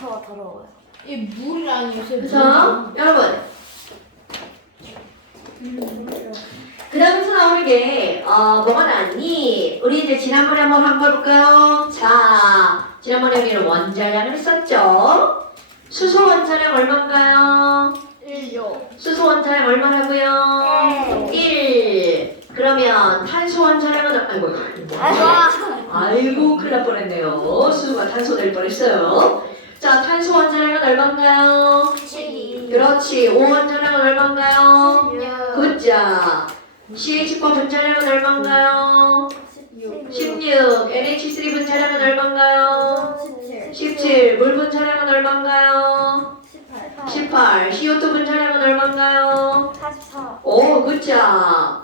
워터가 더러워요. 이 물이랑 요새 그래서 여러분 그 다음에서 나오는 게 뭐가 나왔니? 우리 이제 지난번에 한번 볼까요? 자, 지난번에 우리는 원자량을 썼죠? 수소 원자량 얼마인가요? 1요. 수소 원자량 얼마라고요? 1. 그러면 탄소 원자량은 아이고 큰일 날 뻔했네요. 수소가 탄소 될 뻔했어요. 자, 탄소 원자량은 얼마인가요? 7. 그렇지. 5 원자량은 얼마인가요? 16. 굿자. CH4 분자량은 얼마인가요? 16. NH3 분자량은 얼마인가요? 17. 물 분자량은 얼마인가요? 18. CO2 분자량은 얼마인가요? 44. 오, 굿자.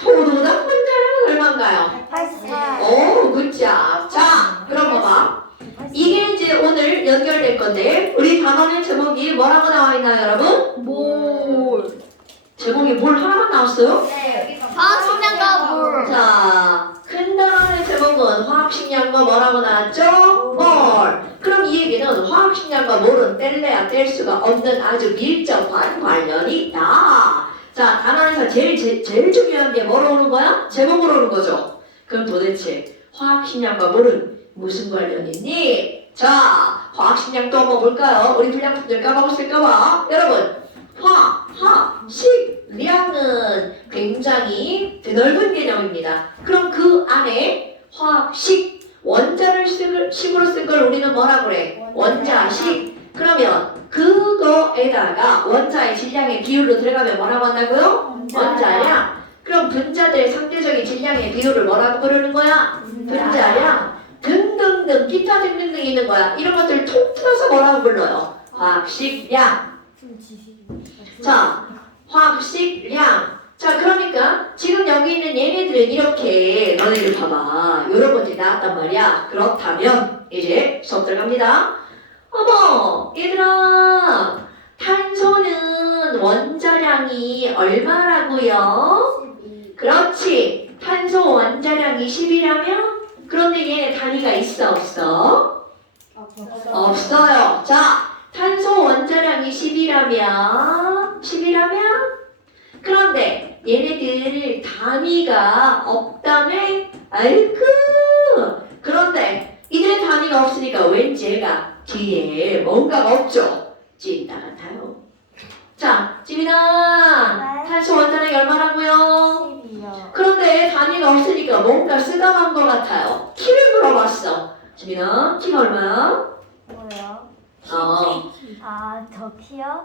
포도당 분자량은 얼마인가요? 84. 오, 굿자. 자, 그럼 봐봐. 이게 이제 오늘 연결될 건데 우리 단원의 제목이 뭐라고 나와 있나요, 여러분? 뭘? 제목이 뭘 하나만 나왔어요? 네, 여기서 화학식량과 물. 자, 큰 단원의 제목은 화학식량과 뭐라고 나왔죠? 몰. 그럼 이 얘기는 화학식량과 몰은 뗄래야 뗄 수가 없는 아주 밀접한 관련이 있다. 자, 단원에서 제일 중요한 게 뭐로 오는 거야? 제목으로 오는 거죠. 그럼 도대체 화학식량과 몰은 무슨 관련이 있니? 자, 화학식량 또 한번 볼까요? 우리 불량품들 까먹었을까봐. 여러분, 화학식량은 굉장히 드넓은 개념입니다. 그럼 그 안에 화학식, 식으로 쓴 걸 우리는 뭐라 그래? 원자식. 그러면 그거에다가 원자의 질량의 비율로 들어가면 뭐라고 한다고요? 원자량. 그럼 분자들의 상대적인 질량의 비율을 뭐라고 부르는 거야? 분자량. 등등등 기타 등등등이 있는 거야. 이런 것들을 통틀어서 뭐라고 불러요? 화학식량. 자, 화학식량. 자, 그러니까 지금 여기 있는 얘네들은 이렇게 너희들 봐봐. 여러 번째 나왔단 말이야. 그렇다면 이제 수업 들어갑니다. 어머, 얘들아. 탄소는 원자량이 얼마라고요? 그렇지. 탄소 원자량이 10이라면 그런데 얘 단위가 있어 없어? 없어요. 자, 탄소 원자량이 10이라면 그런데 얘네들 단위가 없다며? 아이쿠. 그런데 이들의 단위가 없으니까 왠지 얘가 뒤에 뭔가가 없죠? 찐따 같아요. 자, 지민아. 네. 탄소 원자량이 얼마라고요? 10이요. 그런데 단위가 없으니까 뭔가 쓰다만 것 같아요. 키를 물어봤어. 지민아, 키가 얼마야? 뭐요? 어, 저 키요?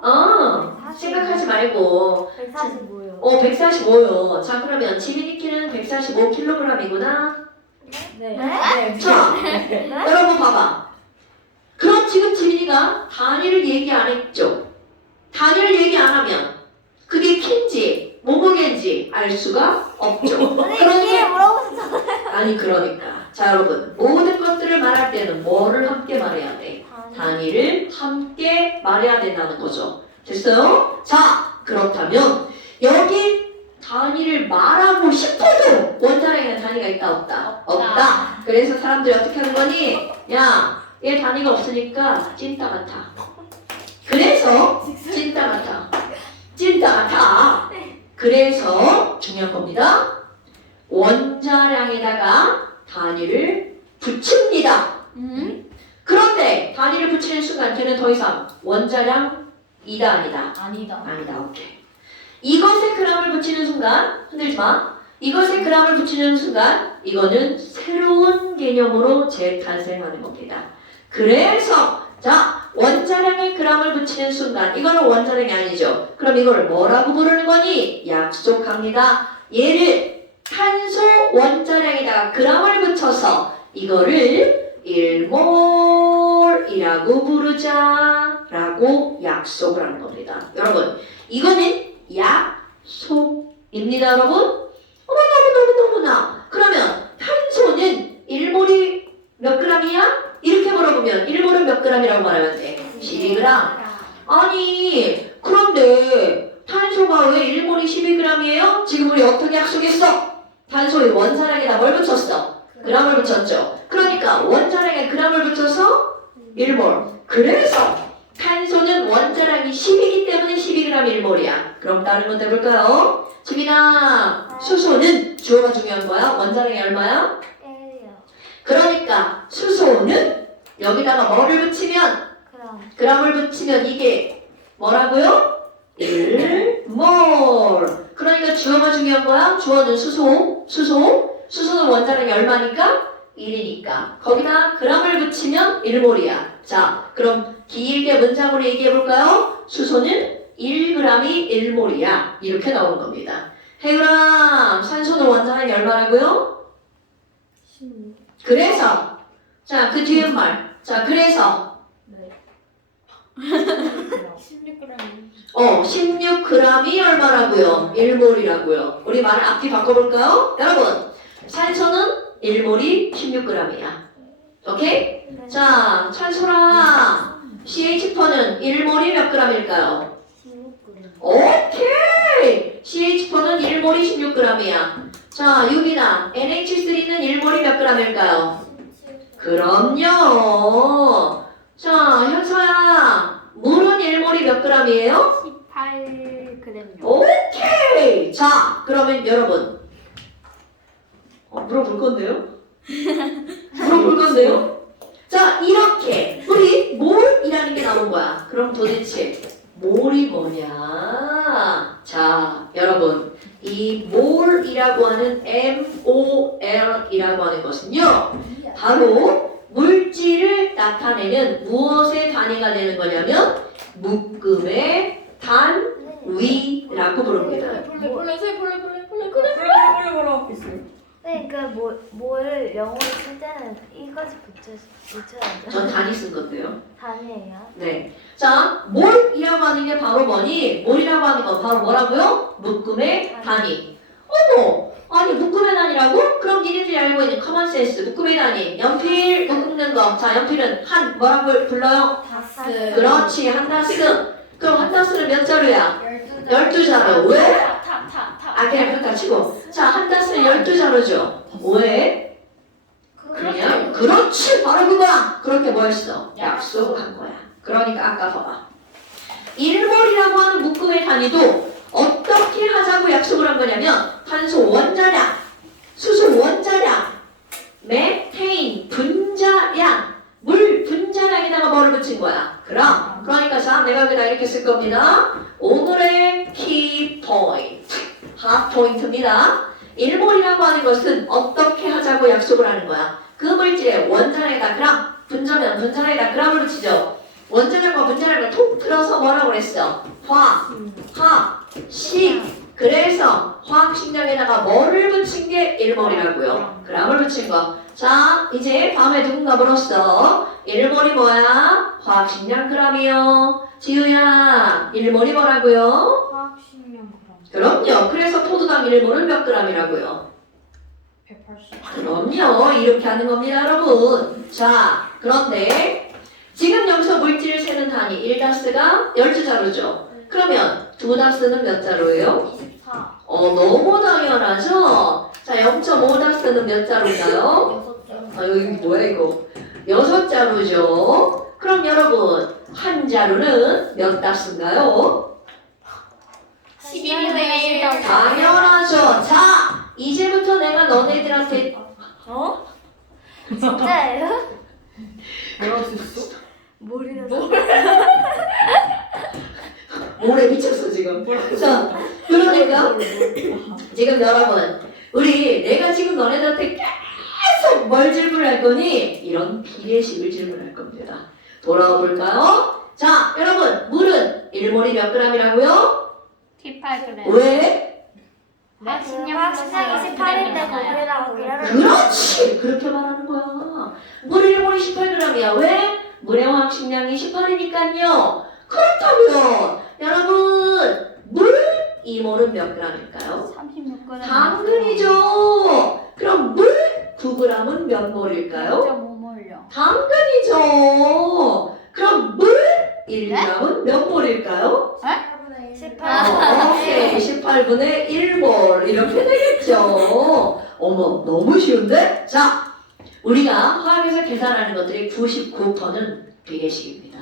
생각하지 말고. 145요. 145요. 자, 그러면 지민이 키는 145kg이구나. 네? 자, 여러분 봐봐. 그럼 지금 지민이가 단위를 얘기 안 했죠? 단위를 얘기 안 하면 그게 키인지 몸무게인지 알 수가 없죠. 그런데 물어보셨잖아요. 아니 그러니까 자 여러분 모든 것들을 말할 때는 뭐를 함께 말해야 돼? 단위를 함께 말해야 된다는 거죠. 됐어요? 자 그렇다면 여기 단위를 말하고 싶어도 원자량에는 단위가 있다 없다? 없다. 그래서 사람들이 어떻게 하는 거니? 야, 얘 단위가 없으니까 찐따 같아. 그래서 찐따 같아. 찐따 같아. 그래서 중요한 겁니다. 원자량에다가 단위를 붙입니다. 그런데 단위를 붙이는 순간 걔는 더 이상 원자량 이다 아니다? 아니다. 아니다. 오케이. 이것에 g을 붙이는 순간 흔들지 마. 이것에 g을 붙이는 순간 이거는 새로운 개념으로 재탄생하는 겁니다. 그래서 자 원자량에 g을 붙이는 순간 이거는 원자량이 아니죠. 그럼 이거를 뭐라고 부르는 거니? 약속합니다. 얘를 탄소 원자량에다가 g을 붙여서 이거를 1몰이라고 부르자라고 약속을 하는 겁니다. 여러분 이거는 약속입니다. 여러분 너무나 그러면 탄소는 1몰이 몇 g이야? 이렇게 물어보면 1몰은 몇 g이라고 말하면 돼? 12g. 아니 그런데 탄소가 왜 1몰이 12g이에요? 지금 우리 어떻게 약속했어? 탄소의 원자량에다 뭘 붙였어? g을 붙였죠. 그러니까 원자량에 g을 붙여서 1몰. 그래서 탄소는 원자량이 10이기 때문에 12g 1몰이야. 그럼 다른 것도 해볼까요? 지민아, 수소는 주어가 중요한 거야. 원자량이 얼마야? 1이요. 그러니까 수소는 여기다가 뭐를 붙이면 그럼 g을 붙이면 이게 뭐라고요? 1몰. 그러니까 주어가 중요한 거야. 주어는 수소는 원자량이 얼마니까? 1이니까 거기다 g을 붙이면 1몰이야. 자, 그럼 길게 문장으로 얘기해 볼까요? 수소는 1g이 1몰이야. 이렇게 나오는 겁니다. 혜율아, 산소는 원자량이 얼마라고요? 16. 그래서 자, 그 뒤에 말. 자, 그래서 네. 16g. 16g이 얼마라고요? 1몰이라고요. 우리 말을 앞뒤 바꿔볼까요? 여러분, 산소는 1몰이 16g이야. 오케이? 자, 찬소랑 CH4는 1몰이 몇 g일까요? 16g. 오케이! CH4는 1몰이 16g이야. 자, 유빈아, NH3는 1몰이 몇 g일까요? 17g. 그럼요. 자, 현서야, 물은 1몰이 몇 g이에요? 18g요. 오케이! 자, 그러면 여러분. 물어볼 건데요? 물어볼 건데요? 자, 이렇게 우리 몰이라는 게 나온 거야. 그럼 도대체 몰이 뭐냐? 자, 여러분. 이 몰이라고 하는 MOL이라고 하는 것은요. 바로 물질을 나타내는 무엇의 단위가 되는 거냐면 묶음의 단위라고 부릅니다. 벌레. 네, 뭘 영어로 쓸 때는 이것이 붙여야죠. 전 단위 쓴 건데요. 단위예요. 네. 자, 몰이라고 하는 게 바로 뭐니? 몰이라고 하는 건 바로 뭐라고요? 묶음의 단위. 어머! 아니, 묶음의 단위라고? 그럼 니네들이 알고 있는 커먼센스, 묶음의 단위. 연필 묶는 거. 자, 연필은 한, 뭐라고 불러요? 다스. 그렇지, 한 다스. 그럼 한 다스는 몇 자루야? 12자루. 왜? 아, 그냥 그렇다 치고. 자, 한 다스는 12자루죠. 왜? 그냥, 그렇지, 바로 그거야. 그렇게 뭐 했어? 약속한 거야. 그러니까 아까 봐봐. 1몰이라고 하는 묶음의 단위도 어떻게 하자고 약속을 한 거냐면 탄소 원자량, 수소 원자량, 메테인 분자량, 물 분자량에다가 뭐를 붙인 거야. 그러니까 자, 내가 여기다 이렇게 쓸 겁니다. 오늘의 키 포인트, 핫 포인트입니다. 1몰이라고 하는 것은 어떻게 하자고 약속을 하는 거야. 그 물질의 원자량에다 그람, 분자면 분자량에다 그람을 붙이죠. 원자량과 분자량을 톡 틀어서 뭐라고 그랬어? 화학식. 그래서 화학식량에다가 뭐를 붙인 게 1몰이라고요. 그람을 붙인 거. 자, 이제 다음에 누군가 물었어. 1몰이 뭐야? 화학식량 그람이요. 지우야, 1몰이 뭐라고요? 화학식량 그럼요. 그래서 포도당 1몰은 몇 g이라고요? 180. 그럼요. 이렇게 하는 겁니다, 여러분. 자, 그런데 지금 여기서 물질을 세는 단위 1다스가 12자루죠. 그러면 2다스는 몇 자루예요? 24. 너무 당연하죠? 자, 0.5다스는 몇 자루인가요? 6장. 아, 여기 뭐야 이거? 6자루죠. 그럼 여러분, 한 자루는 몇 다스인가요? 11분의 1. 당연하죠. 자, 이제부터 내가 너네들한테 진짜예요? 뭐라고 썼어? 몰이라서. 모래 미쳤어 지금. 자, 그러니까 지금 여러분, 내가 지금 너네들한테 계속 뭘 질문할 거니? 이런 비례식을 질문할 겁니다. 돌아와 볼까요? 자, 여러분, 물은 1몰이 몇 g이라고요? 18g. 왜? 화학식량 28인데 거기랑 그렇지! 그렇게 말하는 거야. 물 1몰이 18g이야. 왜? 물의 화학식량이 18이니까요. 그렇다면 여러분, 물 2몰은 몇 g일까요? 36g. 당근이죠. 그럼 물 9g은 몇 몰일까요? 5몰요. 당근이죠. 그럼 물 1g은 몇 몰일까요? 18. 오케이, 18분의 1몰 이렇게 되겠죠. 어머, 너무 쉬운데? 자, 우리가 화학에서 계산하는 것들이 99%는 비례식입니다.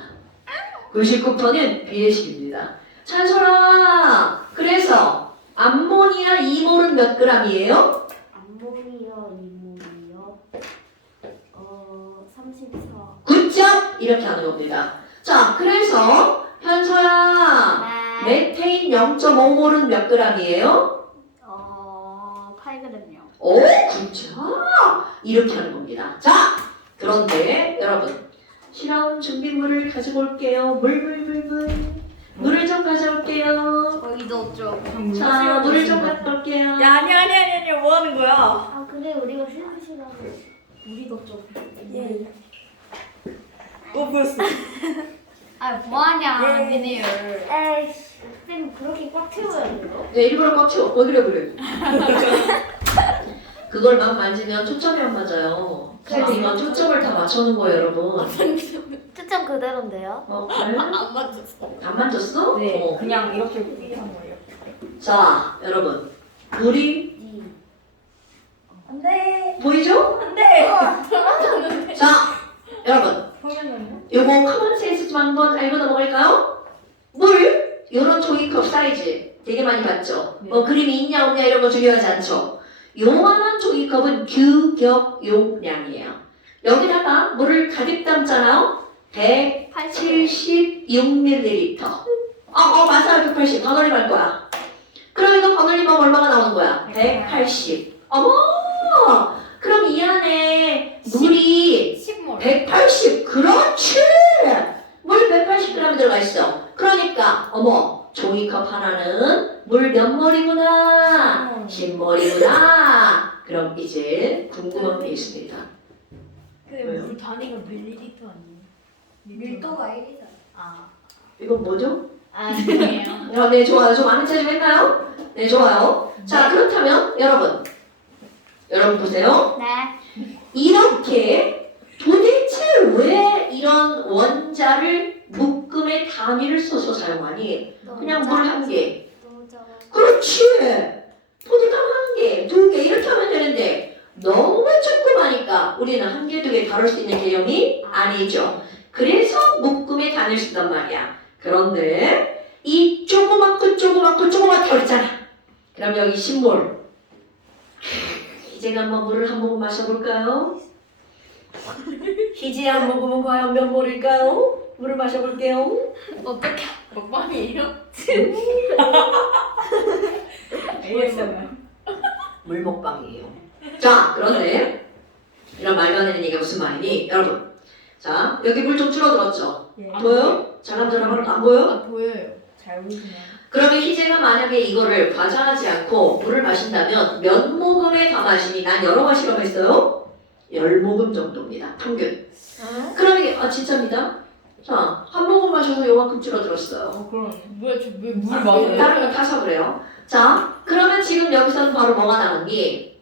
99%는 비례식입니다. 찬솔아, 그래서 암모니아 2몰은 몇 g이에요? 암모니아 이모니아 34. 9점! 이렇게 하는 겁니다. 자, 그래서 현서야, 메테인 0.5몰은 몇 g이에요? 8g요. 오, 9점! 이렇게 하는 겁니다. 자, 그런데 여러분, 실험 준비물을 가지고 올게요. 물을 좀 가져올게요. 저희도 좀. 자, 물을 좀 가져올게요. 야, 아니, 뭐 하는 거야? 아 그래 우리가 쉬는 시간에 우리도 좀. 예. 보였어. 아, 뭐 하냐, 네. 미니를. 에이씨 쌤 그렇게 꽉 채워야 돼요? 네, 일부러 꽉 채워. 그래. 그걸 막 만지면 초점이 안 맞아요. 그래서 이건 초점을 다 맞춰놓은 거예요, 여러분. 초점 그대로인데요? 그래? 안 맞췄어. 안 만졌어? 네, 어. 그냥 이렇게 한 거예요. 자, 여러분. 물이 2. 안돼. 보이죠? 안돼. 자, 여러분. 보면은요? 요거 커먼 센스 좀 한번 알고 넘어갈까요? 물, 요런 종이컵 사이즈 되게 많이 봤죠? 네. 뭐 그림이 있냐 없냐 이런 거 중요하지 않죠? 요만한 종이컵은 규격 용량이에요. 여기다가 물을 가득 담잖아요? 176ml. 맞아요. 180. 반올림 할 거야. 그럼 이거 반올림하면 얼마가 나오는 거야? 180. 어머! 그럼 이 안에 물이 10몰. 180. 그렇지! 물 180g 들어가 있어. 그러니까 어머, 종이컵 하나는 물 몇 몰이구나? 10몰이구나. 그럼 이제 궁금한 게 있습니다. 근데 왜요? 물 단위가 밀리리터 아니에요? 밀도가 1이다. 아, 이건 뭐죠? 아니에요. 네, 좋아요. 좀 아는 체좀 했나요? 네, 좋아요. 자, 그렇다면 여러분 보세요. 네. 이렇게 도대체 왜 이런 원자를 묶음의 단위를 써서 사용하니? 그냥 물 한 개. 그렇지. 포도당 한 개, 두 개 이렇게 하면 되는데 너무 조그마니까 우리는 한 개, 두 개 다룰 수 있는 개념이 아니죠. 그래서 묶음의 단위를 쓴단 말이야. 그런데 이 조그맣고 그랬잖아. 그럼 여기 10몰. 희재가 한번 물을 한 모금 마셔볼까요? 희재 한 모금은 과연 몇 몰일까요? 물을 마셔볼게요. 어떻게 먹방이에요? 물 먹방이에요. 자, 그런데 이런 말도 안 되는 얘기가 무슨 말이니? 여러분, 자, 여기 물 좀 줄어들었죠? 보여요? 자람자람 안 보여? 아, 보여요. 잘 보이시나요? 그러면 희재가 만약에 이거를 과장하지 않고 물을 마신다면 몇 모금에 다 마시니? 난 여러 번 실험했어요. 10모금 정도입니다. 평균. 그럼 이게 진짜입니다. 자, 한 모금 마셔서 요만큼 줄어들었어요. 그럼 물 다른 건 타서 그래요. 자, 그러면 지금 여기서는 바로 뭐가 나왔니?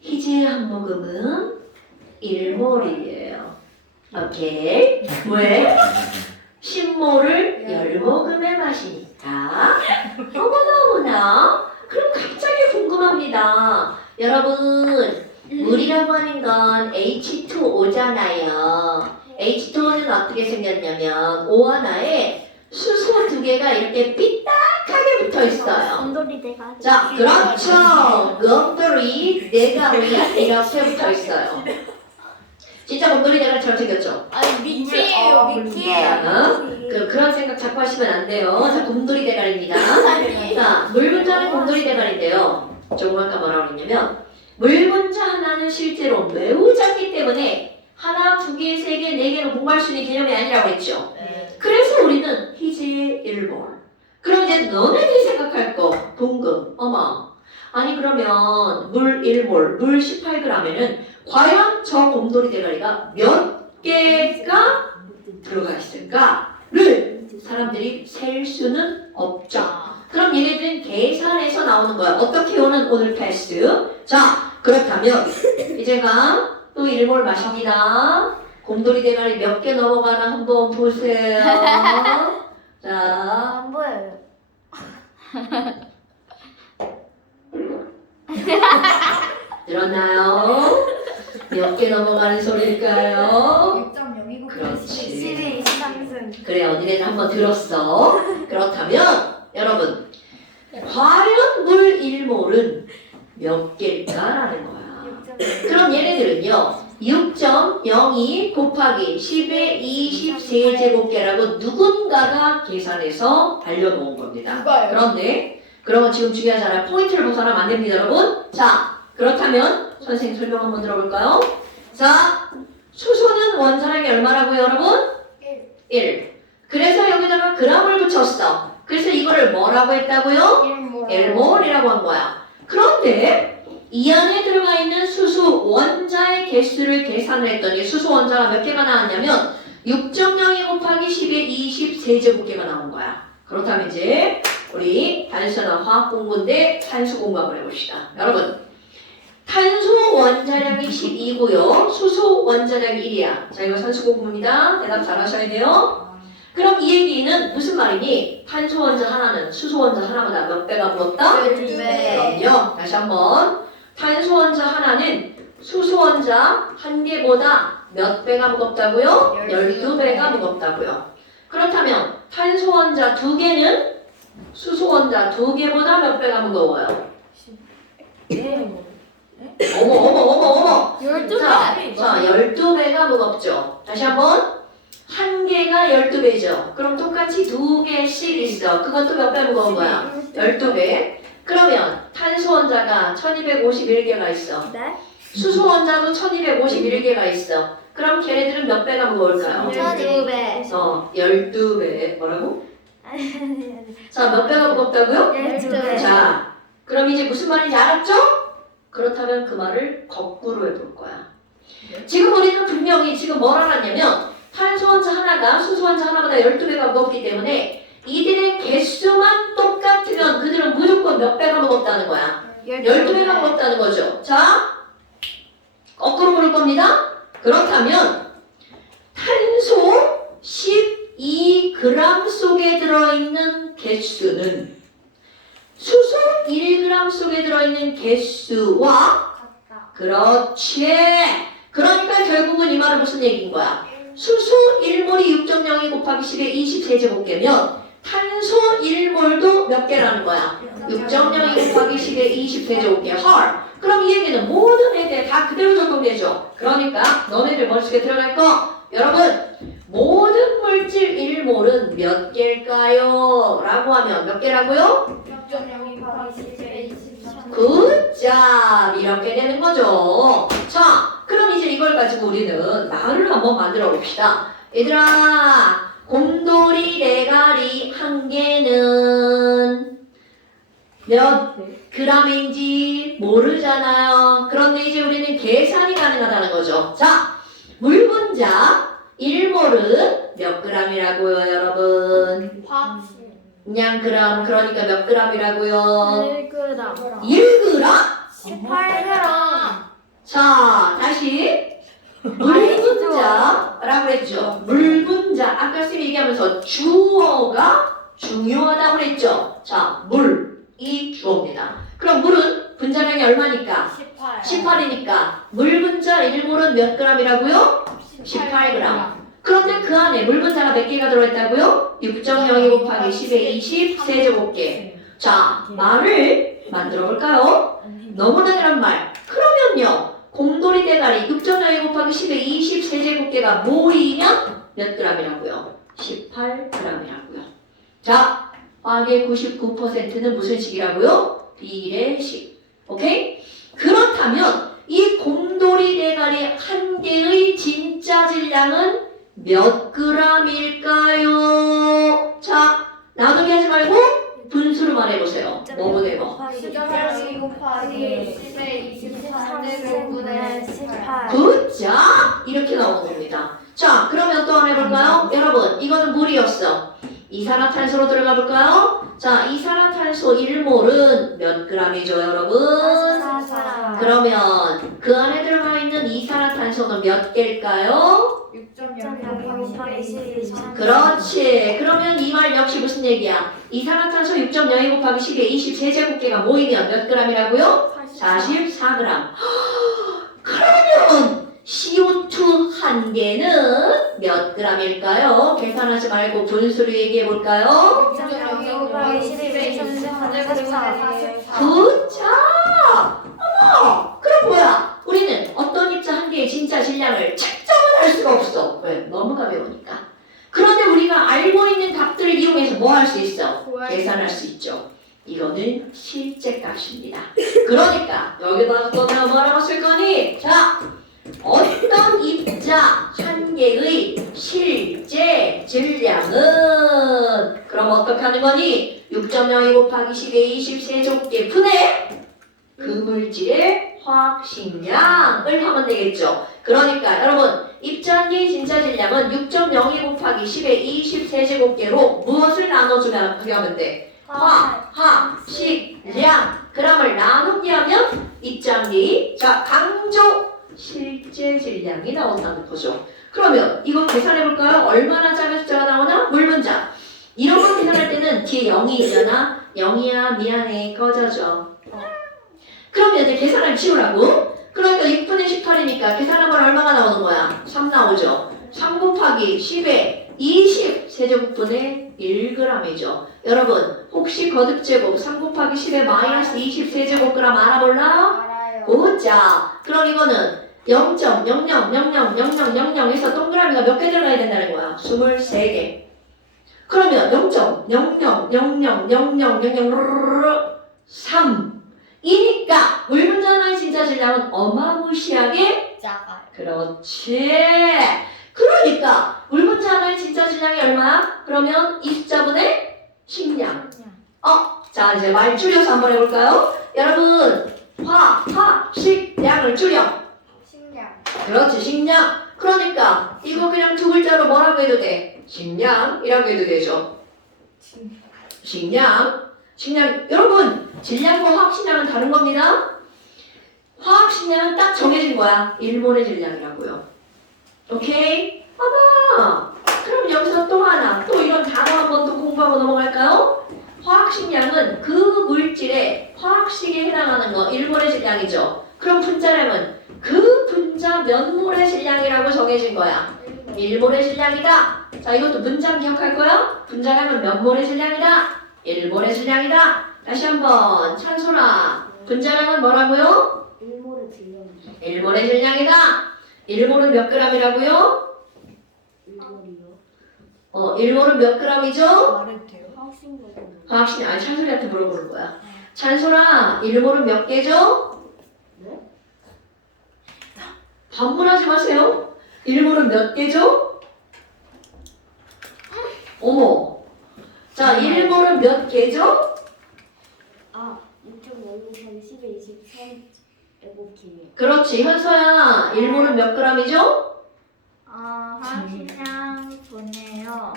희재의 한 모금은 1몰이에요. 오케이. 왜? 10몰을 10모금에 마시니까. 어머나. 그럼 갑자기 궁금합니다. 여러분, 물이라고 하는 건 H2O잖아요. H2O는 어떻게 생겼냐면 O 하나에 수소 두 개가 이렇게 삐딱하게 붙어 있어요. 곰돌이 대가. 자, 그렇죠. 곰돌이 대가리 이렇게 붙어 있어요. 진짜 곰돌이 대가리처럼 생겼죠? 아니, 미끼예요. 그런 생각 자꾸 하시면 안 돼요. 자, 곰돌이 대가리입니다. 자, 물 분자는 곰돌이 대가리인데요. 조금 아까 뭐라고 그랬냐면 물 분자 하나는 실제로 매우 작기 때문에 하나, 두 개, 세 개, 네 개는 공부할 수 있는 개념이 아니라고 했죠. 그래서 우리는 희재의 1몰. 그럼 이제 너네들이 생각할 거 궁금. 어머. 아니 그러면 물 1몰, 물 18g에는 과연 저 곰돌이 대가리가 몇 개가 들어가 있을까를 사람들이 셀 수는 없죠. 그럼 얘네들은 계산해서 나오는 거야. 어떻게 오는 오늘 패스. 자, 그렇다면 이제가 또 1몰 마십니다. 곰돌이 대가리 몇 개 넘어가나 한번 보세요. 자, 안 보여요. 들었나요? 몇 개 넘어가는 소리일까요? 6.0이고 그렇지. 그래, 니네들 한번 들었어. 그렇다면 여러분, 과연 물 1몰은 몇 개일까라는 거야. 그럼 얘네들은요, 6.02 곱하기 10의 20 세제곱계라고 누군가가 계산해서 알려놓은 겁니다. 누가요? 그런데 그러면 지금 중요하잖아요. 포인트를 벗어나면 안 됩니다, 여러분. 자, 그렇다면 선생님 설명 한번 들어볼까요? 자, 수소는 원자량이 얼마라고요, 여러분? 1. 그래서 여기다가 g을 붙였어. 그래서 이거를 뭐라고 했다고요? 1몰이라고 한 거야. 그런데 이 안에 들어가 있는 수소 원자의 개수를 계산을 했더니 수소 원자가 몇 개가 나왔냐면 6.02 곱하기 10의 20 세제곱계가 나온 거야. 그렇다면 이제 우리 단순한 화학 공부인데 산수 공부 한번 해봅시다. 여러분, 탄소 원자량이 12고요. 수소 원자량이 1이야. 자, 이거 산수 공부입니다. 대답 잘 하셔야 돼요. 그럼 이 얘기는 무슨 말이니? 탄소 원자 하나는 수소 원자 하나보다 몇 배가 무겁다? 12배. 그럼요. 다시 한번. 탄소 원자 하나는 수소 원자 한 개보다 몇 배가 무겁다고요? 12배가 무겁다고요. 그렇다면 탄소 원자 두 개는 수소 원자 두 개보다 몇 배가 무거워요? 어머. 12배. 자, 12배가 무겁죠. 다시 한번. 한 개가 12배죠. 그럼 똑같이 두 개씩 있어. 그것도 몇 배 무거운 거야? 12배. 그러면 탄소 원자가 1251개가 있어. 네? 수소 원자도 1251개가 있어. 그럼 걔네들은 몇 배가 무거울까요? 12배. 12배. 뭐라고? 자, 몇 배가 무겁다고요? 12배. 자, 그럼 이제 무슨 말인지 알았죠? 그렇다면 그 말을 거꾸로 해볼 거야. 지금 우리는 분명히 지금 뭘 알았냐면 탄소 원자 하나가 수소 원자 하나보다 12배가 무겁기 때문에 이들의 개수만 똑같으면 그들은 무조건 몇 배가 무겁다는 거야. 12배가 무겁다는 거죠. 자, 거꾸로 볼 겁니다. 그렇다면 탄소 12g 속에 들어있는 개수는 수소 1g 속에 들어있는 개수와 그렇지. 그러니까 결국은 이 말은 무슨 얘기인 거야? 수소 1몰이 6.02 곱하기 10의 20 세제곱계면 탄소 1몰도 몇 개라는 거야? 6.02 곱하기 10의 20 세제곱계. 헐. 그럼 이 얘기는 모든 애들 다 그대로 적용되죠. 그러니까 너네들 머릿속에 들어갈 거 여러분, 모든 물질 1몰은 몇 개일까요? 라고 하면 몇 개라고요? 6.02 곱하기 10의 20. 굿잡! 이렇게 되는 거죠. 자, 그럼 이제 이걸 가지고 우리는 말을 한번 만들어 봅시다. 얘들아, 곰돌이 대가리 한 개는 몇 g인지 모르잖아요. 그런데 이제 우리는 계산이 가능하다는 거죠. 자, 물 분자 1몰은 몇 g이라고요, 여러분? 그냥 그램, 그러니까 몇 g이라고요? 1g. 1g? 18g. 자, 다시 물분자라고 했죠. 물분자. 아까 쌤이 얘기하면서 주어가 중요하다고 그랬죠. 자, 물이 주어입니다. 그럼 물은 분자량이 얼마니까? 18이니까 물분자 1몰은 몇 g이라고요? 18g. 그런데 그 안에 물분자가 몇 개가 들어있다고요? 6.02 곱하기 10의 20 세제곱계. 자, 말을 만들어 볼까요? 너무나란 말. 그러면요, 곰돌이 대가리 6.02 곱하기 10의 20 세제곱계가 모이면 몇 g이라고요? 18g이라고요. 자, 화학의 99%는 무슨 식이라고요? 비례식. 오케이? 그렇다면 이 곰돌이 대가리 한 개의 진짜 질량은 몇 g일까요? 자, 나누기 하지 말고 분수로 말해보세요. 뭐보다 뭐? 6.02 곱하기 10의 23제곱분의 18. 굿자! 이렇게 나오는 겁니다. 자, 그러면 또 하나 해볼까요? 여러분, 이거는 물이었어. 이산화탄소로 들어가 볼까요? 자, 이산화탄소 1몰은 몇 g이죠, 여러분? 그러면 그 안에 들어가 있는 이산화탄소는 몇 개일까요? 6.02 곱하기 10의 23. 그렇지. 그러면 이 말 역시 무슨 얘기야? 이산화탄소 6.02 곱하기 10의 20 세제곱계가 모이면 몇 g이라고요? 44g. 그러면 CO2 F 한 개는 몇 g일까요? 계산하지 말고 분수로 얘기해 볼까요? 6.02 곱하기 12 34 굿자! 어머! 그럼 뭐야? 우리는 어떤 입자 한 개의 진짜 질량을 측정은 할 수가 없어. 왜? 너무 가벼우니까. 그런데 우리가 알고 있는 답들을 이용해서 뭐 할 수 있어? 계산할 수 있죠. 이거는 실제 값입니다. 그러니까 여기다가 또 내가 뭐라고 쓸 거니? 자, 어떤 입자 한 개의 실제 질량은 그럼 어떻게 하는 거니? 6.02 곱하기 10의 20세제곱계 분의 그 물질의 화학식량을 하면 되겠죠. 그러니까 여러분 입자 한 개의 진짜 질량은 6.02 곱하기 10의 20세제곱계로 무엇을 나눠주면 그게 하면 돼? 화학식량 그람을 나누기 하면 입자 한 개의 자 강조 실제 질량이 나온다는 거죠. 그러면 이거 계산해 볼까요? 얼마나 작은 숫자가 나오나? 물분자. 이런 거 계산할 때는 뒤에 0이 있잖아. 0이야 미안해 꺼져줘. 그러면 이제 계산을 치우라고. 그러니까 6분의 18이니까 계산하면 얼마가 나오는 거야? 3 나오죠. 3 곱하기 10에 20 세제곱분의 1g이죠. 여러분 혹시 거듭제곱 3 곱하기 10에 마이너스 20 세제곱그램 알아볼라? 알아요. 오자. 그럼 이거는 0.00000000에서 동그라미가 몇 개 들어가야 된다는 거야? 23개. 그러면 0.0000000003이니까 물분자 하나의 진짜 질량은 어마무시하게 작아요. 그렇지. 그러니까 물분자 하나의 진짜 질량이 얼마야? 그러면 이 숫자분의 식량. 자 이제 말 줄여서 한번 해볼까요? 여러분 화학식량을 줄여. 식량. 그렇지 식량. 그러니까 이거 그냥 두 글자로 뭐라고 해도 돼? 식량이라고 해도 되죠. 식량. 여러분 질량과 화학식량은 다른 겁니다. 화학식량은 딱 정해진 거야. 1몰의 질량이라고요. 오케이? 아마 그럼 여기서 또 하나 또 이런 단어 한 번 더 공부하고 넘어갈까요? 화학식량은 그 물질의 화학식에 해당하는 거 1몰의 질량이죠. 그럼 분자량은 그 분자 몇 몰의 질량이라고 정해진 거야. 1몰의 질량이다. 자 이것도 문장 기억할 거야. 분자량은 몇 몰의 질량이다. 1몰의 질량이다. 다시 한번 찬솔아. 분자량은 뭐라고요? 1몰의 질량이요. 1몰의 질량이다. 1몰은 몇 g이라고요? 1몰이요. 1몰은 몇 g이죠? 말해도 돼요? 화학식 거든요. 화학식 아니 찬솔이한테 물어보는 거야. 찬솔아 1몰은 몇 개죠? 네? 반문하지 마세요. 1몰은 몇 개죠? 어머. 자 1몰은 몇 개죠? 아, 6.0 곱하기 10에 23 7개예요. 그렇지 현서야 1몰은 몇 g이죠? 화학식량 보내요.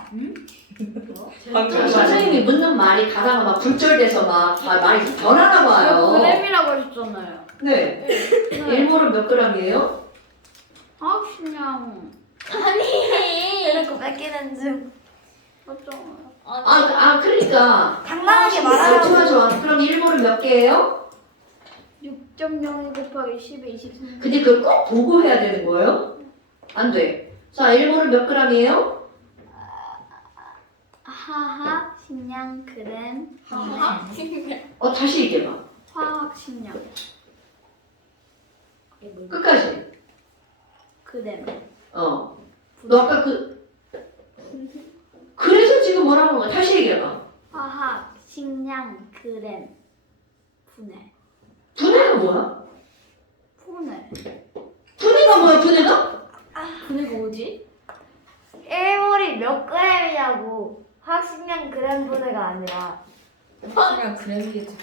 자, 선생님이 묻는 말이 가다가 막 불절돼서 막 말이 변하나 봐요. 그램이라고 하셨잖아요. 네. 1몰은 몇 g이에요? 화학식량 아니. 뺏기는 중. 아 그러니까 당당하게 좋아. 그럼 1몰은 몇 개예요? 6.02 곱하기 10에 23. 근데 그걸 꼭 보고 해야 되는 거예요? 안 돼. 자 1몰은 몇 g이에요? 화학식량 그램. 다시 얘기해봐. 화학식량 끝까지. 그램. 너 아까 그래서 지금 뭐라고 하는 거야? 다시 얘기해봐. 화학식량 그램 분해. 분해가 뭐야? 분해. 분해가 뭐야 분해가? 분해가 뭐지? 1몰이 몇 g이냐고. 화학식량 그램 분해가 아니라. 그냥 그램이겠지.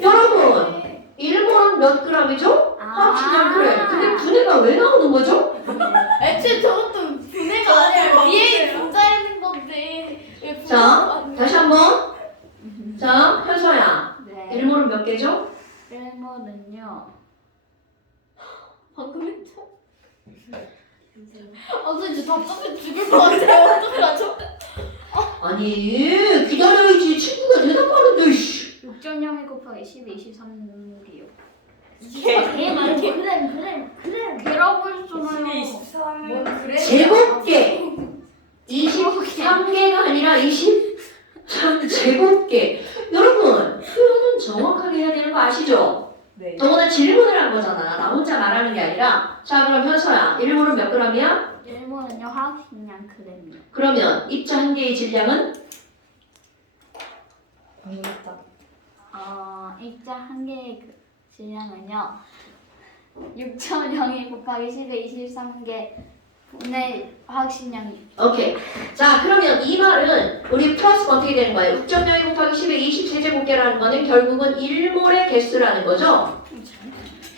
여러분 1몰은 몇 g이죠? 화학식량 그래. 근데 분해가 왜 나오는 거죠? 애초에 저것도 분해가 아니라 위에 분자 있는 건데. 왜 자, 다시 한번. 자, 현서야. 네. 1몰은 몇 개죠? 1몰은요. 방금 했죠? 진짜 답답해 죽을 것 같아요. 어떡하죠? 아니, 기다려야지. 친구가 대답하는데, 씨. 6.02 곱하기 10에 23이요. 걔 말고 그램. 길어보셨잖아요. 23. 뭔 그래? 제곱계 23개가 아니라 23제곱계. 여러분 표현은 정확하게 해야 되는 거 아시죠? 네. 너는 질문을 한 거잖아. 나 혼자 말하는 게 아니라. 자 그럼 현서야 1몰은 몇 g이야? 일본은요 화학식량 그램이요. 그러면 입자 한 개의 질량은? 방금 했다. 입자 한 개의 질량은요 6.02 곱하기 10의 23개 분의 화학식량이. 오케이. 자 그러면 이 말은 우리 플러스가 어떻게 되는 거예요? 6.02 곱하기 10의 23제곱계라는 거는 결국은 1몰의 개수라는 거죠?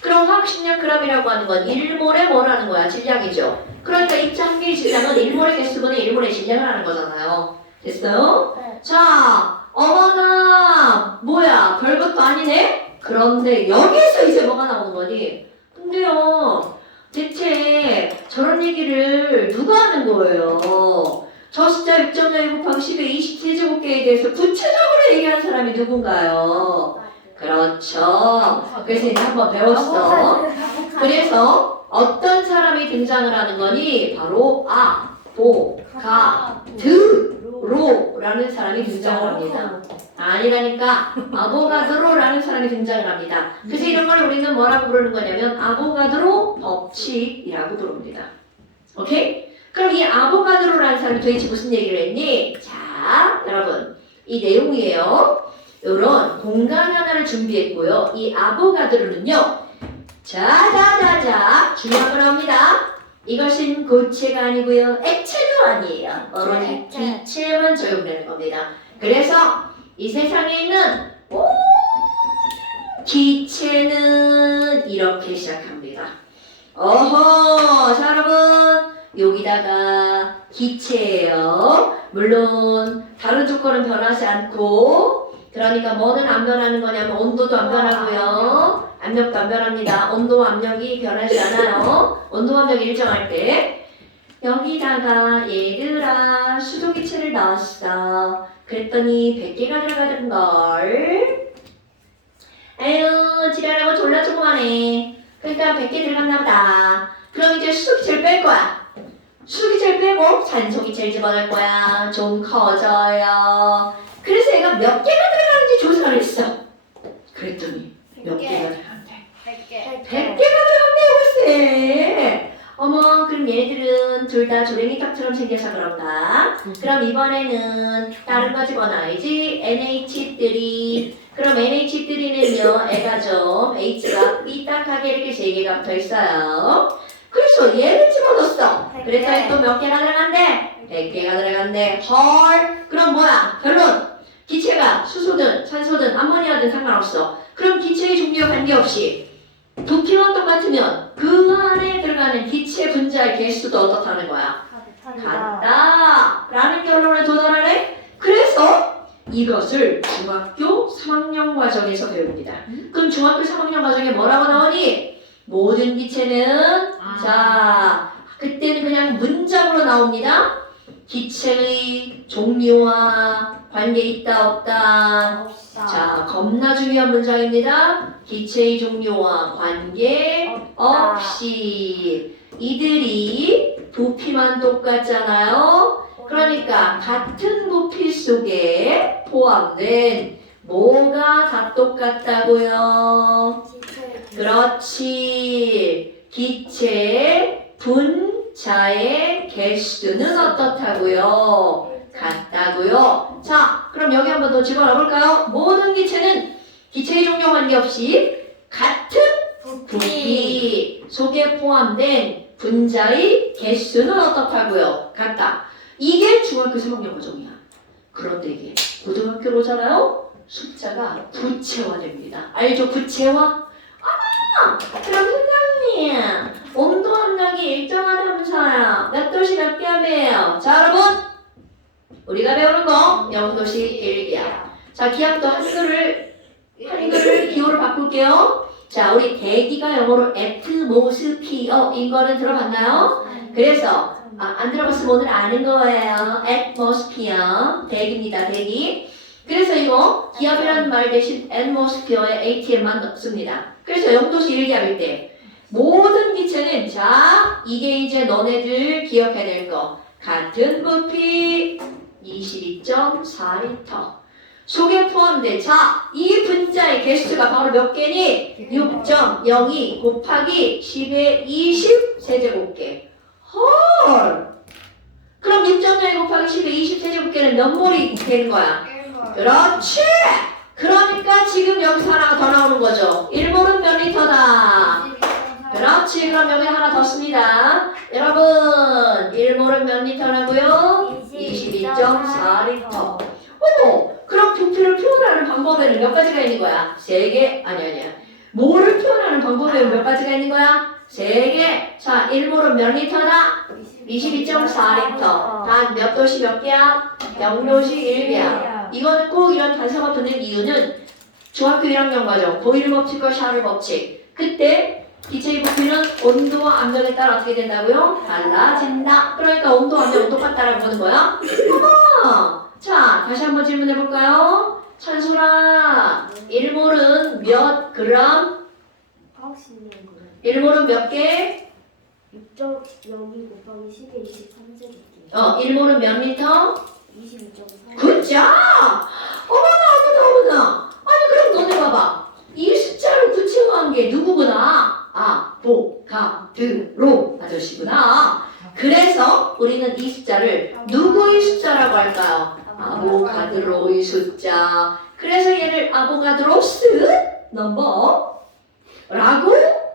그럼 화학식량 g이라고 하는 건 1몰의 뭐라는 거야? 질량이죠. 그러니까 입자 한 개의 질량은 1몰의 개수분의 1몰의 질량을 하는 거잖아요. 됐어요? 네. 자, 어머나 뭐야 별것도 아니네? 그런데 여기서 이제 뭐가 나오는 거니? 근데요 대체 저런 얘기를 누가 하는 거예요? 저 숫자 6.02 곱하기 10의 23제곱계에 대해서 구체적으로 얘기하는 사람이 누군가요? 그렇죠. 그래서 이제 한번 배웠어. 그래서 어떤 사람이 등장을 하는 거니? 바로 아보가드로라는 사람이 등장을 합니다. 아니라니까 아보가드로라는 사람이 등장을 합니다. 그래서 이런 걸 우리는 뭐라고 부르는 거냐면 아보가드로 법칙이라고 부릅니다. 오케이? 그럼 이 아보가드로라는 사람이 도대체 무슨 얘기를 했니? 자, 여러분 이 내용이에요. 이런 공간 하나를 준비했고요. 이 아보가드로는요. 자자자자 중요한 걸 합니다. 이것은 고체가 아니고요. 액체도 아니에요. 오로지 기체만 적용되는 겁니다. 그래서 이 세상에 있는 기체는 이렇게 시작합니다. 어허, 자 여러분 여기다가 기체예요. 물론 다른 조건은 변하지 않고 그러니까 뭐는 안 변하는 거냐면 온도도 안 변하고요. 압력도 안 변합니다. 온도와 압력이 변하지 않아요. 온도와 압력이 일정할 때 여기다가 얘들아 수소기체를 넣었어. 그랬더니 100개가 들어가던걸. 아유 지랄하고 졸라 조그마네. 그러니까 100개 들어갔나 보다. 그럼 이제 수소기체를 뺄 거야. 수소기체를 빼고 산소기체를 집어넣을 거야. 좀 커져요. 그래서 얘가 몇 개가 들어가는지 조사를 했어. 그랬더니 몇 개가 들어간대? 100개가 들어간대요 글쎄. 어머 그럼 얘네들은 둘 다 조랭이떡처럼 생겨서 그런가? 그럼 이번에는 다른 거 집어넣어야지. NH3. 그럼 NH3는요 애가 좀 H가 삐딱하게 이렇게 3개가 붙어있어요. 그래서 얘를 집어넣었어. 그랬더니 또 몇 개가 들어간대? 100개가 들어간대. 헐. 그럼 뭐야? 결론. 기체가 수소든 산소든 암모니아든 상관없어. 그럼 기체의 종류와 관계없이 부피만 똑같으면 그 안에 들어가는 기체 분자의 개수도 어떻다는 거야? 같다 라는 결론에 도달하네. 그래서 이것을 중학교 3학년 과정에서 배웁니다. 그럼 중학교 3학년 과정에 뭐라고 나오니? 모든 기체는 자 그때는 그냥 문장으로 나옵니다. 기체의 종류와 관계 있다 없다. 자 겁나 중요한 문장입니다. 기체의 종류와 관계 없이 이들이 부피만 똑같잖아요. 그러니까 같은 부피 속에 포함된 뭐가 다 똑같다고요? 그렇지. 기체 분자의 개수는 어떻다고요? 같다고요. 자, 그럼 여기 한번 더 집어넣어 볼까요? 모든 기체는 기체의 종류 관계없이 같은 부피 속에 포함된 분자의 개수는 어떻다고요? 같다. 이게 중학교 3학년 과정이야. 그런데 이게 고등학교로 오잖아요? 숫자가 부채화됩니다. 알죠? 부채화? 아! 그럼 선생님 온도 압력이 일정하다면서요. 몇 도시 몇 기압이에요? 자 여러분 우리가 배우는 거 0도시 1기압. 자 기압도 한글을 기호를 바꿀게요. 자 우리 대기가 영어로 atmosphere인 거는 들어봤나요? 그래서 안 들어봤으면 오늘 아는 거예요. atmosphere 대기입니다. 대기. 그래서 이거 기압이라는 말 대신 atmosphere에 atm만 넣습니다. 그래서 0도시 1기압일 때 모든 기체는 자 이게 이제 너네들 기억해야 될 거. 같은 부피 22.4리터. 속에 포함된 이 분자의 개수가 바로 몇 개니? 6.02 곱하기 10의 20 세제곱개. 헐! 그럼 6.02 곱하기 10의 20 세제곱개는 몇 몰이 되는 거야? 1번. 그렇지! 그러니까 지금 여기서 하나가 더 나오는 거죠. 1몰은 몇 리터다? 그렇지. 그럼 여기 하나 더 씁니다. 여러분 1몰은 몇 리터라고요? 22.4리터. 어머, 그럼 부피를 표현하는 방법에는 몇 가지가 있는 거야? 3개? 아니야. 몰을 표현하는 방법에는 몇 가지가 있는 거야? 3개. 자, 1몰은 몇 리터다? 22.4리터. 단 몇 도시 몇 개야? 0도시 1개야. 이거는 꼭 이런 단서가 붙는 이유는 중학교 1학년 과정 보일 법칙과 샤를 법칙. 그때 기체의 부피는 온도와 압력에 따라 어떻게 된다고요? 달라진다. 그러니까 온도, 압력은 똑같다라고 보는 거야. 자, 다시 한번 질문해 볼까요? 찬솔아, 1몰은 몇 그램? 1몰은 몇 개? 6.02 곱하기 10의 23제곱기. 1몰은 몇 리터? 22.4. 굿자! 어머나. 아니, 그럼 너네 봐봐. 이 숫자를 구체화한 게 누구구나? 아보가드로 아저씨구나. 그래서 우리는 이 숫자를 누구의 숫자라고 할까요? 아보가드로의 숫자. 그래서 얘를 아보가드로스 넘버라고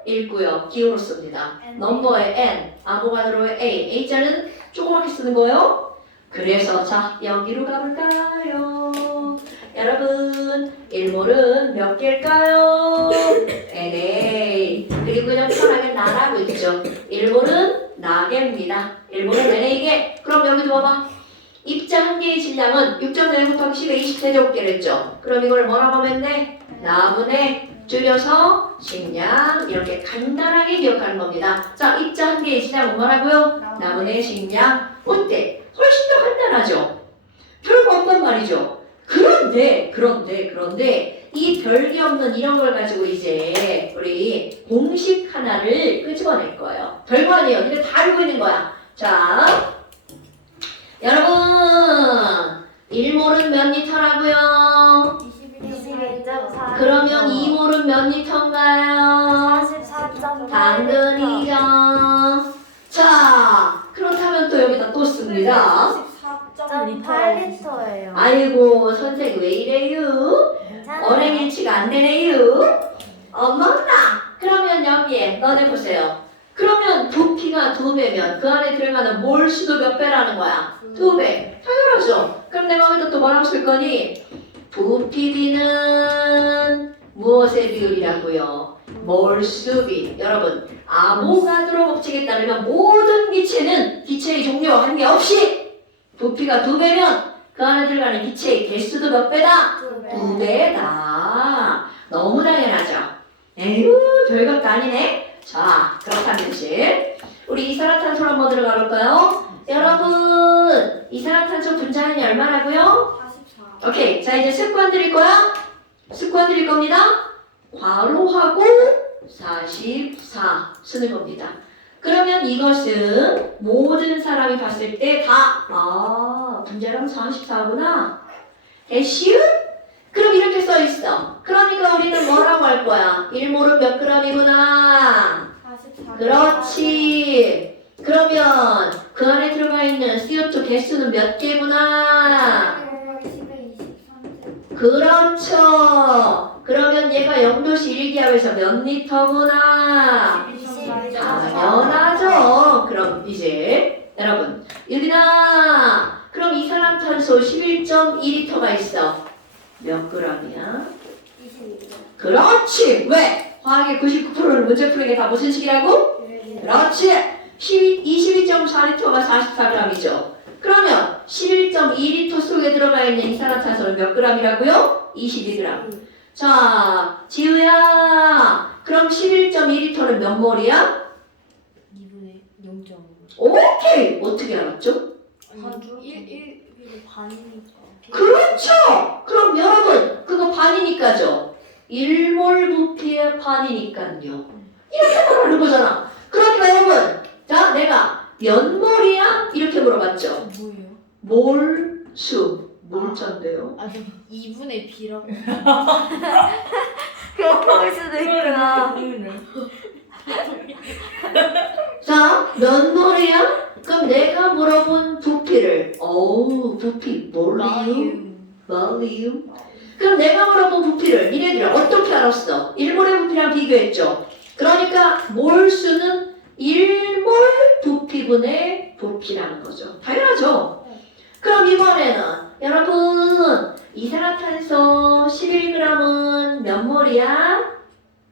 읽고요. 기호로 씁니다. 넘버의 N, 아보가드로의 A. A자는 조그맣게 쓰는 거예요. 그래서 자, 여기로 가볼까요? 여러분, 1몰은 몇 개일까요? NA. 그리고 그냥 편하게 나라고 있죠. 1몰은 나개입니다. 1몰은 NA개. 그럼 여기도 봐봐. 입자 한 개의 질량은 6.0 곱하기 10의 20세제곱개를 했죠. 그럼 이걸 뭐라고 하면 돼? 나분의 줄여서 식량. 이렇게 간단하게 기억하는 겁니다. 자, 입자 한 개의 질량은 뭐라고요? 나분의 식량. 어때? 훨씬 더 간단하죠? 별거 없단 말이죠. 그런데 이 별게 없는 이런 걸 가지고 이제 우리 공식 하나를 끄집어낼 거예요. 별거 아니에요. 근데 다 알고 있는 거야. 자, 여러분 1몰은 몇 리터라고요? 22.4. 그러면 2몰은 몇 리터인가요? 44.8. 당근이죠. 자, 그렇다면 또 여기다 또 씁니다. 8리터예요. 아이고 선생님 왜 이래요? 언행일치가 안 되네요. 어머나. 그러면 여기에 너네 보세요. 그러면 부피가 2배면 그 안에 들어가는 몰 수도 몇 배라는 거야? 2배. 당연하죠. 그럼 내가 여기다 또 뭐라고 쓸 거니? 부피비는 무엇의 비율이라고요? 몰수비. 여러분 아보가드로 법칙에 따르면 모든 기체는 기체의 종류 한 개 없이 부피가 2배면 그 안에 들어가는 기체의 개수도 몇 배다? 2배다. 너무 당연하죠. 에휴 별것도 아니네. 자, 그렇다면 이제 우리 이산화탄소로 한번 들어가 볼까요? 여러분 이산화탄소 분자량이 얼마라고요? 44. 오케이. 자, 이제 습관 드릴 거야. 습관 드릴 겁니다. 괄호하고 44 쓰는 겁니다. 그러면 이것은 모든 사람이 봤을 때 다 분자량 44구나. 대시운? 그럼 이렇게 써 있어. 그러니까 우리는 뭐라고 할 거야? 1몰은 몇 g이구나. 44. 그렇지. 그러면 그 안에 들어가 있는 CO2 개수는 몇 개구나. 10의 23제곱. 그렇죠. 그러면 얘가 0도시 1기압에서 몇 리터구나. 당연하죠. 그럼 이제 여러분 여기다 그럼 이산화탄소 11.2리터가 있어. 몇 g이야? 22. 그렇지. 왜? 화학의 99%는 문제 푸는 게 다 무슨 식이라고? 그렇지. 22.4리터가 44g이죠. 그러면 11.2리터 속에 들어가 있는 이산화탄소는 몇 g이라고요? 22g. 자, 지우야. 그럼 11.2리터는 몇 몰이야? 2분의 0.5. 오케이. 어떻게 알았죠? 반이니까. 그렇죠. 그럼 여러분 그거 반이니까죠. 1몰 부피의 반이니까요. 이렇게 말하는 거잖아. 그러니까 여러분, 자, 내가 몇 몰이야? 이렇게 물어봤죠. 뭐예요? 몰수. 몰자인데요. 아, 저 2분의 B라고. 그렇게 볼 수도 있구나. 자, 몇 몰이야? 그럼 내가 물어본 부피를, 어우, 부피, 몰리움, 몰리움. 그럼 내가 물어본 부피를 니네들은 어떻게 알았어? 1몰의 부피랑 비교했죠. 그러니까 몰수는 1몰 부피분의 부피라는 거죠. 당연하죠. 그럼 이번에는 여러분 이산화탄소 11g은 몇 몰이야?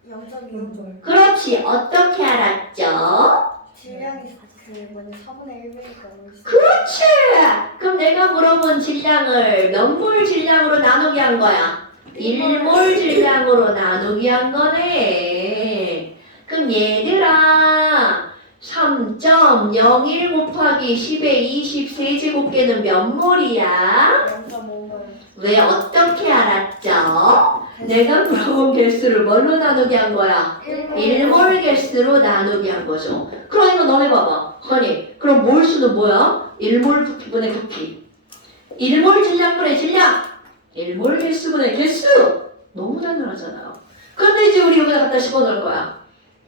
0.2. 그렇지. 어떻게 알았죠? 질량이 그 뭐냐 4분의 1이니까 그렇지. 그럼 내가 물어본 질량을 몇 몰 질량으로 나누기 한 거야? 1몰 질량으로 나누기 한 거네. 그럼 얘들아 3.01 곱하기 10의 20 세제곱계는 몇 몰이야? 0.5분. 왜 어떻게 알았죠? 내가 물어본 개수를 뭘로 나누기 한 거야? 1몰 개수로 나누기 한 거죠. 그러니까 너네 봐봐. 아니, 그럼 몰수는 뭐야? 1몰 부피분의 부피. 1몰 질량분의 질량. 1몰 개수분의 개수. 너무 당연하잖아요. 그런데 이제 우리 여기다 갖다 집어넣을 거야.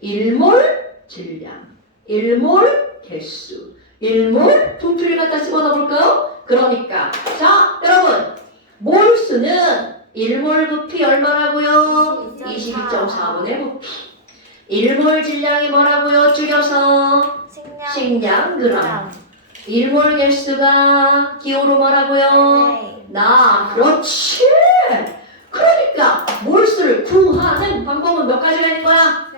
1몰 질량. 1몰 개수. 1몰 부피를 갖다 집어넣어볼까요? 그러니까 자, 여러분. 몰수는 1몰 부피 얼마라고요? 22.4분의 부피. 1몰 질량이 뭐라고요? 줄여서 식량 그람. 1몰 개수가 기호로 뭐라고요? 나. 그렇지. 그러니까 몰수를 구하는 방법은 몇 가지가 있는 거야?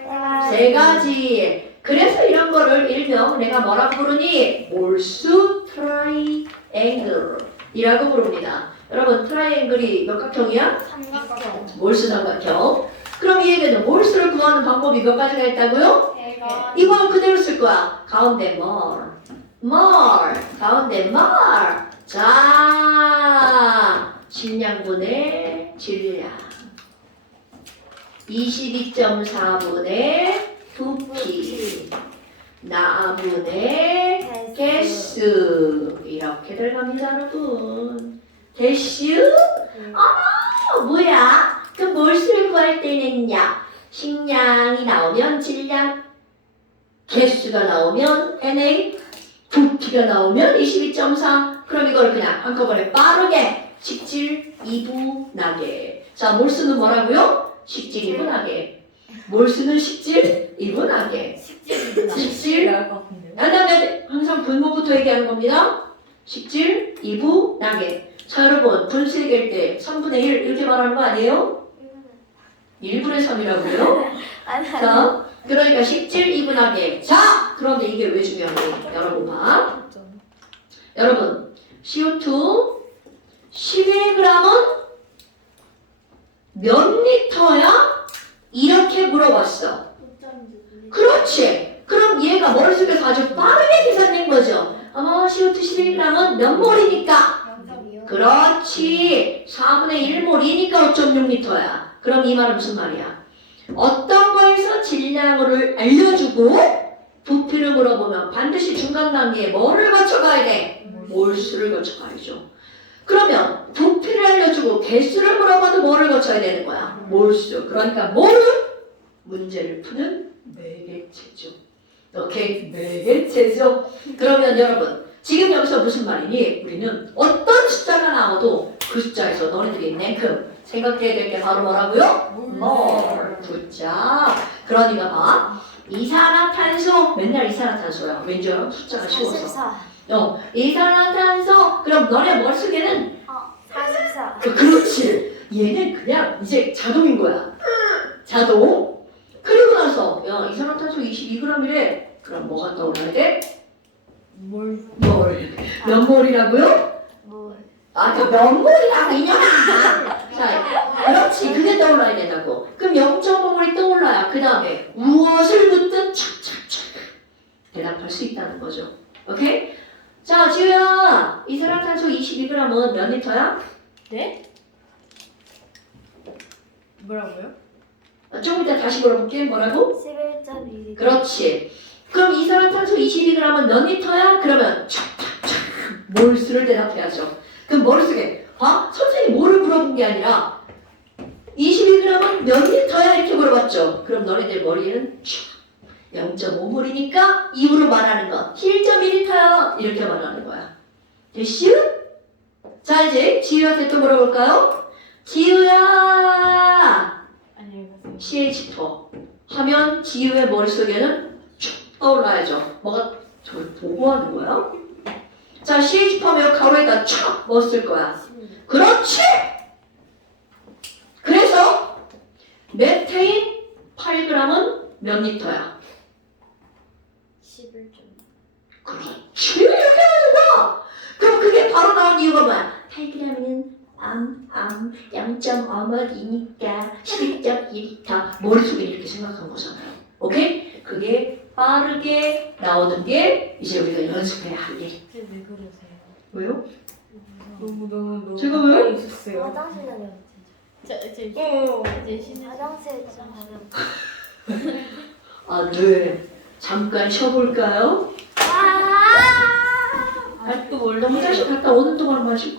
세 가지. 그래서 이런 거를 일명 내가 뭐라고 부르니? 몰수 트라이앵글 이라고 부릅니다. 여러분 트라이앵글이 몇 각형이야? 삼각형. 몰수 삼각형. 그럼 이 얘기는 몰수를 구하는 방법이 몇 가지가 있다고요? 대가. 이건 그대로 쓸 거야. 가운데 뭘, 가운데 뭘. 자, 질량분의 질량. 22.4분의 부피. 나분의 개수. 이렇게 들어갑니다, 여러분. 개수? 뭐야? 그 몰수를 구할 때는요. 식량이 나오면 질량, 개수가 나오면 NA, 부피가 나오면 22.4. 그럼 이걸 그냥 한꺼번에 빠르게 식질 이분하게. 자, 몰수는 뭐라고요? 식질 이분하게. 몰수는 식질 이분하게. 식질. 나을 것 같은데요? 네. 항상 분모부터 얘기하는 겁니다. 식질 이분하게. 자, 여러분 분수얘기할 때 3분의 1 이렇게 말하는 거 아니에요? 1분의 3이라고요? 자, 그러니까 식질 이분하게. 자, 그런데 이게 왜 중요한지 여러분 봐. 여러분 CO2 11g은 몇 리터야? 이렇게 물어봤어. 그렇지. 그럼 얘가 머릿속에서 아주 빠르게 계산된 거죠. CO2 11g은 몇 몰이니까? 0.2요. 그렇지. 4분의 1몰이니까 5.6리터야. 그럼 이 말은 무슨 말이야? 어떤 거에서 질량을 알려주고 부피를 물어보면 반드시 중간 단계에 뭐를 거쳐가야 돼? 몰수를 거쳐가야죠. 그러면 부피를 알려주고 개수를 물어봐도 뭐를 거쳐야 되는 거야? 몰수. 그러니까 뭐를? 문제를 푸는 매개체죠. 오케이? 매개체죠. 그러면 여러분 지금 여기서 무슨 말이니? 우리는 어떤 숫자가 나와도 그 숫자에서 너네들이 냉큼 생각해야 될 게 바로 뭐라고요? 몰. 굿자. 그러니까 봐. 이산화탄소. 맨날 이산화탄소야. 왠지요? 숫자가 쉬워서. 44. 이산화탄소. 그럼 너네 머릿속에는 44. 그렇지. 얘는 그냥 이제 자동인 거야. 자동. 그리고 나서 야 이산화탄소 22g이래. 그럼 뭐가 떠올라야 돼? 뭘? 몰. 몇 몰이라고요? 그 몇 몰이라고 이년아. 자, 그렇지. 그게 떠올라야 된다고. 그럼 0.5몰이 떠올라야 그 다음에 무엇을 묻든 착착착 대답할 수 있다는 거죠. 오케이? 자, 지우야. 이산화탄소 22g은 몇 리터야? 네? 뭐라고요? 조금 이따 다시 물어볼게. 뭐라고? 11.1. 그렇지. 그럼 이산화탄소 22g은 몇 리터야? 그러면 촥촥촥 몰수를 대답해야죠. 그럼 머릿속에 봐? 선생님이 뭐를 물어본 게 아니라 22g은 몇 리터야? 이렇게 물어봤죠. 그럼 너네들 머리에는 0.5몰이니까 2으로 말하는 거 1.2리터야 이렇게 말하는 거야. 됐슈? 자 이제 지우한테 또 물어볼까요? 지우야 안녕히 가세요. CH4 하면 지우의 머릿속에는 쭉 떠올라야죠. 뭐가 저걸 보고 하는 거야? 자 CH4 하면 가로에다 촥 뭐 쓸 거야? 그렇지! 그래서 메테인 8g은 몇 리터야? 11점. 그렇지 이렇게 해가지고 그럼 그게 바로 나온 이유가 뭐야? 8g은 0.5몰이니까 11.2리터 머릿속에 이렇게 생각한 거잖아요. 오케이? 그게 빠르게 나오는 게 이제 우리가 연습해야 할 일. 왜 그러세요? 왜요? 너무 제가 왜요? 가까이 있었어요. 화장실 다녀. 제 제 신의 화장실 좀 다녀. 아, 네. 잠깐 쉬어볼까요? 아직도 멀리 화장실 갔다 오는 동안 마실